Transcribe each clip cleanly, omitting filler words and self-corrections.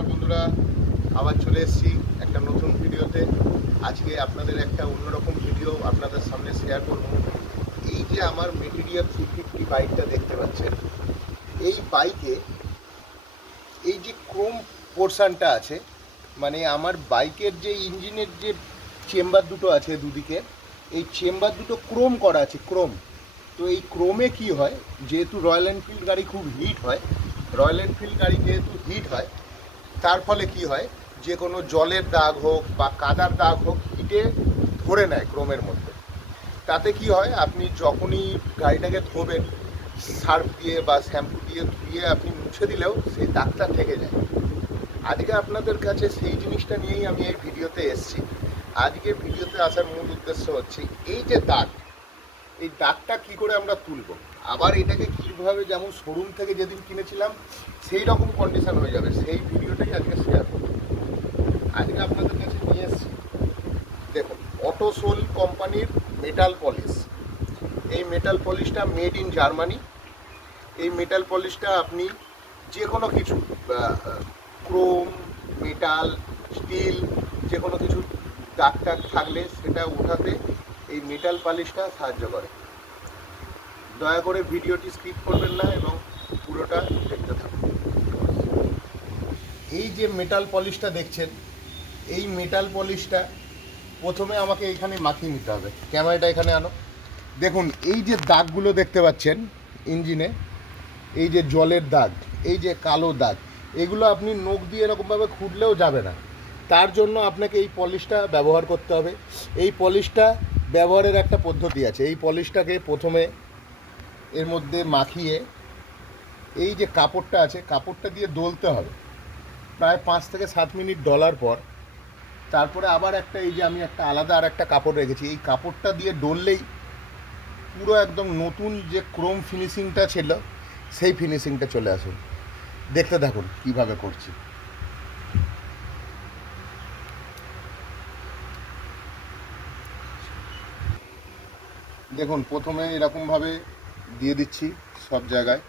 নমস্কার বন্ধুরা, আবার চলে এসেছি একটা নতুন ভিডিওতে। আজকে আপনাদের একটা অন্যরকম ভিডিও আপনাদের সামনে শেয়ার করব। এই যে আমার মেটেরিয়াল 350 বাইকটা দেখতে পাচ্ছেন, এই বাইকে এই যে ক্রোম পোর্শনটা আছে, মানে আমার বাইকের যে ইঞ্জিনের যে চেম্বার দুটো আছে দুদিকে, এই চেম্বার দুটো ক্রোম করা আছে, ক্রোম। তো এই ক্রোমে কি হয়, যেহেতু রয়্যাল এনফিল্ড গাড়ি খুব হিট হয়, রয়্যাল এনফিল্ড গাড়ি যেহেতু হিট হয়, তার ফলে কি হয়, যে কোনো জলের দাগ হোক বা কাদার দাগ হোক, হিটে ধরে নেয় ক্রোমের মধ্যে। তাতে কি হয়, আপনি যখনই গাড়িটাকে ধোবেন, সার্ফ দিয়ে বা শ্যাম্পু দিয়ে ধুয়ে আপনি মুছে দিলেও সেই দাগটা থেকে যায়। আজকে আপনাদের কাছে সেই জিনিসটা নিয়েই আমি এই ভিডিওতে এসেছি। আজকে ভিডিওতে আসার মূল উদ্দেশ্য হচ্ছে এই যে দাগ, এই দাগটা কী করে আমরা তুলব, আবার এটাকে কীভাবে যেমন শোরুম থেকে যেদিন কিনেছিলাম সেই রকম কন্ডিশন হয়ে যাবে, সেই ভিডিওটাই আজকে শেয়ার করব। আজকে আপনাদের কাছে নিয়ে এসেছি, দেখুন, অটোসোল কোম্পানির মেটাল পলিশ। এই মেটাল পলিশটা মেড ইন জার্মানি। এই মেটাল পলিশটা আপনি যে কোনো কিছু, ক্রোম, মেটাল, স্টিল, যে কোনো কিছু দাগ টাগ থাকলে সেটা উঠাতে এই মেটাল পলিশটা সাহায্য করে। দয়া করে ভিডিওটি স্কিপ করবেন না এবং পুরোটা দেখতে থাকুন। এই যে মেটাল পলিশটা দেখছেন, এই মেটাল পলিশটা প্রথমে আমাকে এখানে মাখিয়ে নিতে হবে। ক্যামেরাটা এখানে আনো। দেখুন, এই যে দাগগুলো দেখতে পাচ্ছেন ইঞ্জিনে, এই যে জলের দাগ, এই যে কালো দাগ, এগুলো আপনি নখ দিয়ে এরকমভাবে খুঁড়লেও যাবে না। তার জন্য আপনাকে এই পলিশটা ব্যবহার করতে হবে। এই পলিশটা ব্যবহারের একটা পদ্ধতি আছে। এই পলিশটাকে প্রথমে এর মধ্যে মাখিয়ে এই যে কাপড়টা আছে, কাপড়টা দিয়ে ডলতে হবে প্রায় 5 থেকে 7 মিনিট ডলার পর। তারপরে আবার একটা, এই যে আমি একটা আলাদা আর একটা কাপড় রেখেছি, এই কাপড়টা দিয়ে ডললেই পুরো একদম নতুন যে ক্রোম ফিনিশিংটা ছিল সেই ফিনিশিংটা চলে আসুন। দেখতে থাকুন কিভাবে করছি। দেখুন, প্রথমে এরকমভাবে দিয়ে দিচ্ছি সব জায়গায়।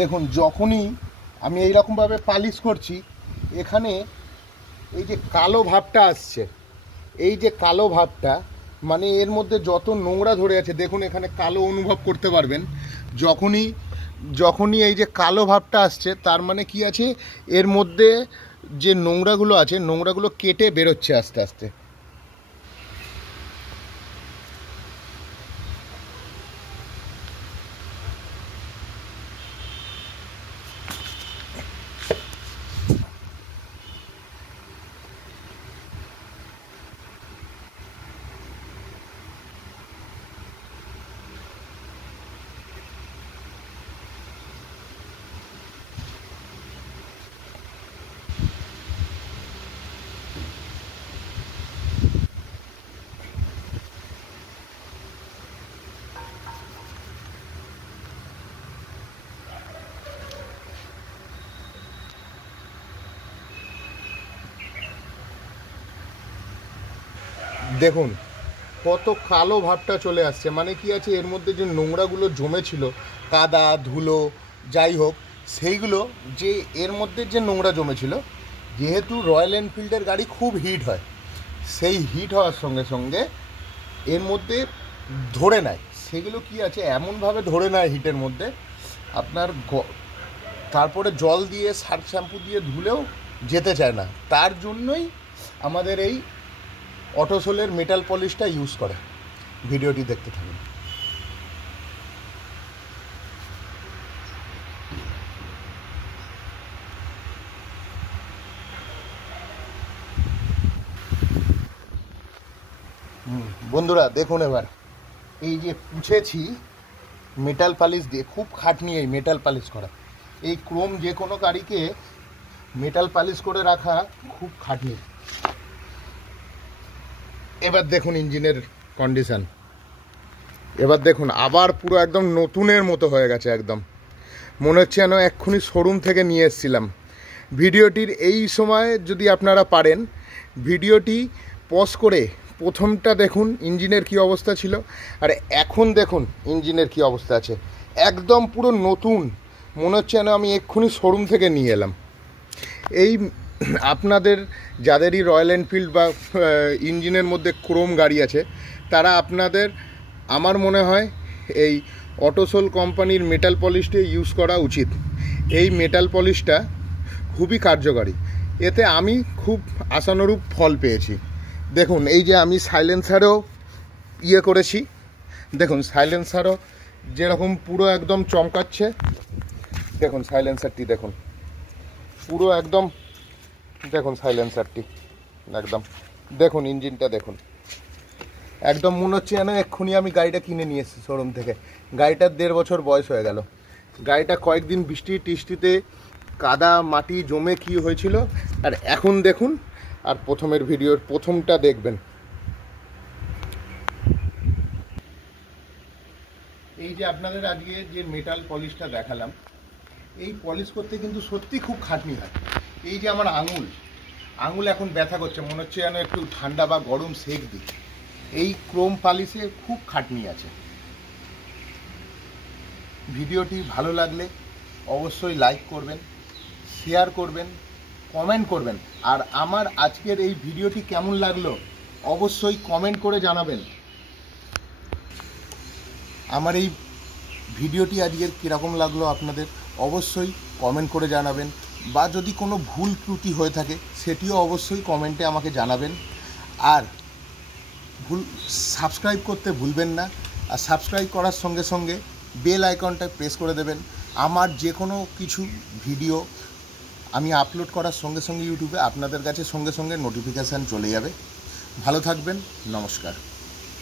দেখুন, যখনই আমি এইরকমভাবে পালিশ করছি, এখানে এই যে কালো ভাবটা আসছে, এই যে কালো ভাবটা, মানে এর মধ্যে যত নোংরা ধরে আছে, দেখুন এখানে কালো অনুভব করতে পারবেন। যখনই যখনই এই যে কালো ভাবটা আসছে, তার মানে কি আছে, এর মধ্যে যে নোংরাগুলো আছে, নোংরাগুলো কেটে বেরোচ্ছে আস্তে আস্তে। দেখুন কত কালো ভাবটা চলে আসছে, মানে কি আছে এর মধ্যে যে নোংরাগুলো জমেছিল, কাদা ধুলো যাই হোক, সেইগুলো যে এর মধ্যে যে নোংরা জমেছিল, যেহেতু রয়্যাল এনফিল্ডের গাড়ি খুব হিট হয়, সেই হিট হওয়ার সঙ্গে সঙ্গে এর মধ্যে ধরে নেয়, সেগুলো কি আছে এমনভাবে ধরে নেয় হিটের মধ্যে, আপনার তারপরে জল দিয়ে সার্ফ শ্যাম্পু দিয়ে ধুলেও যেতে চায় না। তার জন্যই আমাদের এই অটোসোলের মেটাল পলিশটা ইউজ করে। ভিডিওটি দেখতে থাকুন। বন্ধুরা দেখুন, এবার এই যে পুছেছি মেটাল পালিশ দিয়ে, খুব খাটনি এই মেটাল পালিশ করা, এই ক্রোম যে কোনো গাড়িকে মেটাল পালিশ করে রাখা খুব খাটনি। এবার দেখুন ইঞ্জিনের কন্ডিশন, এবার দেখুন আবার পুরো একদম নতুনের মতো হয়ে গেছে, একদম মনে হচ্ছে যেন এক্ষুনি শোরুম থেকে নিয়ে এসেছিলাম। ভিডিওটির এই সময় যদি আপনারা পারেন ভিডিওটি পজ করে প্রথমটা দেখুন ইঞ্জিনের কি অবস্থা ছিল, আর এখন দেখুন ইঞ্জিনের কি অবস্থা আছে, একদম পুরো নতুন, মনে হচ্ছে যেন আমি এক্ষুনি শোরুম থেকে নিয়ে এলাম। এই আপনাদের যাদেরই রয়্যাল এনফিল্ড বা ইঞ্জিনের মধ্যে ক্রোম গাড়ি আছে, তারা আপনাদের আমার মনে হয় এই অটোসোল কোম্পানির মেটাল পলিশটি ইউজ করা উচিত। এই মেটাল পলিশটা খুবই কার্যকারী, এতে আমি খুব আশানুরূপ ফল পেয়েছি। দেখুন এই যে আমি সাইলেন্সারও করেছি, দেখুন সাইলেন্সারও যেরকম পুরো একদম চমকাচ্ছে, দেখুন সাইলেন্সারটি দেখুন পুরো একদম, দেখুন সাইলেন্সারটি একদম, দেখুন ইঞ্জিনটা দেখুন, একদম মনে হচ্ছে যেন এক্ষুনি আমি গাড়িটা কিনে নিয়ে এসেছি শোরুম থেকে। গাড়িটার 1.5 বছর বয়স হয়ে গেল, গাড়িটা কয়েকদিন বৃষ্টি টিষ্টিতে কাদা মাটি জমে কি হয়েছিল, আর এখন দেখুন, আর প্রথমের ভিডিওর প্রথমটা দেখবেন। এই যে আপনাদের আজকে যে মেটাল পলিশটা দেখালাম, এই পলিশ করতে কিন্তু সত্যি খুব খাটনি হয়। এই যে আমার আঙুল এখন ব্যথা করছে, মনে হচ্ছে যেন একটু ঠান্ডা বা গরম সেক দিই, এই ক্রোম পালিশে খুব খাটনি আছে। ভিডিওটি ভালো লাগলে অবশ্যই লাইক করবেন, শেয়ার করবেন, কমেন্ট করবেন, আর আমার আজকের এই ভিডিওটি কেমন লাগলো অবশ্যই কমেন্ট করে জানাবেন। আমার এই ভিডিওটি আজকের কীরকম লাগলো আপনাদের অবশ্যই কমেন্ট করে জানাবেন, বা যদি কোনো ভুল ত্রুটি হয়ে থাকে সেটিও অবশ্যই কমেন্টে আমাকে জানাবেন। আর সাবস্ক্রাইব করতে ভুলবেন না, আর সাবস্ক্রাইব করার সঙ্গে সঙ্গে বেল আইকনটা প্রেস করে দেবেন। আমার যে কোনো কিছু ভিডিও আমি আপলোড করার সঙ্গে সঙ্গে ইউটিউবে আপনাদের কাছে সঙ্গে সঙ্গে নোটিফিকেশান চলে যাবে। ভালো থাকবেন, নমস্কার।